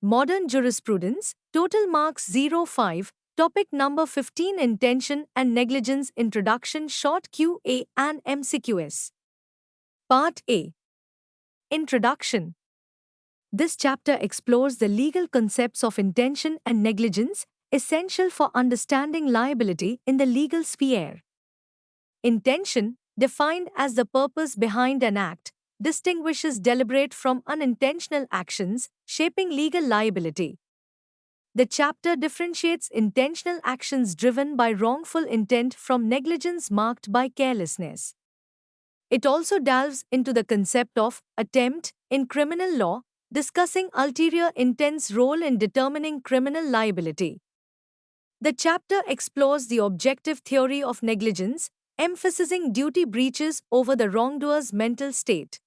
Modern Jurisprudence, Total Marks 05, Topic number 15 Intention and Negligence Introduction Short QA and MCQS. Part A. Introduction. This chapter explores the legal concepts of intention and negligence, essential for understanding liability in the legal sphere. Intention, defined as the purpose behind an act, distinguishes deliberate from unintentional actions, shaping legal liability. The chapter differentiates intentional actions driven by wrongful intent from negligence marked by carelessness. It also delves into the concept of attempt in criminal law, discussing ulterior intent's role in determining criminal liability. The chapter explores the objective theory of negligence, emphasizing duty breaches over the wrongdoer's mental state.